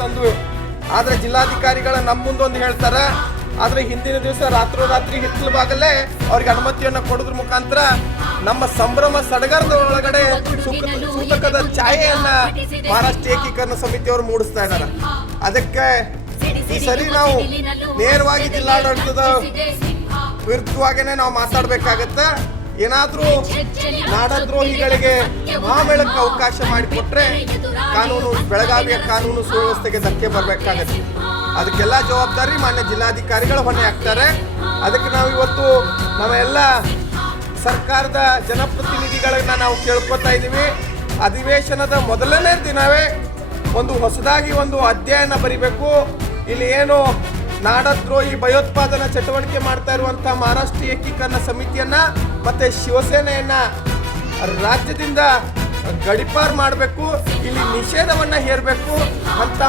ತಂದ್ವಿ. ಆದ್ರೆ ಜಿಲ್ಲಾಧಿಕಾರಿಗಳ ನಮ್ಮ ಮುಂದೊಂದು ಹೇಳ್ತಾರ, ಆದ್ರೆ ಹಿಂದಿನ ದಿವಸ ರಾತ್ರೋರಾತ್ರಿ ಹಿತ್ತಲ ಬಾಗಲೇ ಅವ್ರಿಗೆ ಅನುಮತಿಯನ್ನ ಕೊಡೋದ್ರ ಮುಖಾಂತರ ನಮ್ಮ ಸಂಭ್ರಮ ಸಡಗರದ ಒಳಗಡೆ ಸೂತಕದ ಛಾಯೆಯನ್ನ ಮಹಾರಾಷ್ಟ್ರ ಏಕೀಕರಣ ಸಮಿತಿಯವರು ಮೂಡಿಸ್ತಾ ಇದ್ದಾರೆ ಅದಕ್ಕೆ ಈ ಸರಿ ನಾವು ನೇರವಾಗಿ ಜಿಲ್ಲಾಡಳಿತದ ವಿರುದ್ಧವಾಗೇನೆ ನಾವು ಮಾತಾಡ್ಬೇಕಾಗತ್ತೆ. ಏನಾದ್ರೂ ನಾಡದ್ರೋಹಿಗಳಿಗೆ ಮಹಾಮೇಳಕ್ಕೆ ಅವಕಾಶ ಮಾಡಿಕೊಟ್ರೆ ಕಾನೂನು, ಬೆಳಗಾವಿಯ ಕಾನೂನು ಸುವ್ಯವಸ್ಥೆಗೆ ಧಕ್ಕೆ ಬರಬೇಕಾಗತ್ತೆ. ಅದಕ್ಕೆಲ್ಲ ಜವಾಬ್ದಾರಿ ಮಾನ್ಯ ಜಿಲ್ಲಾಧಿಕಾರಿಗಳು ಹೊಣೆ ಆಗ್ತಾರೆ ಅದಕ್ಕೆ ನಾವು ಇವತ್ತು ನಾವೆಲ್ಲ ಸರ್ಕಾರದ ಜನಪ್ರತಿನಿಧಿಗಳನ್ನ ನಾವು ಕೇಳ್ಕೊತಾ ಇದ್ದೀವಿ. ಅಧಿವೇಶನದ ಮೊದಲನೇ ದಿನವೇ ಒಂದು ಹೊಸದಾಗಿ ಒಂದು ಅಧ್ಯಯನ ಬರಿಬೇಕು. ಇಲ್ಲಿ ಏನು ನಾಡದ್ರೋಹಿ ಭಯೋತ್ಪಾದನಾ ಚಟುವಟಿಕೆ ಮಾಡ್ತಾ ಇರುವಂತಹ ಮಹಾರಾಷ್ಟ್ರ ಏಕೀಕರಣ ಸಮಿತಿಯನ್ನ ಮತ್ತೆ ಶಿವಸೇನೆಯನ್ನ ರಾಜ್ಯದಿಂದ ಗಡಿಪಾರ್ ಮಾಡಬೇಕು, ಇಲ್ಲಿ ನಿಷೇಧವನ್ನ ಹೇರಬೇಕು ಅಂತ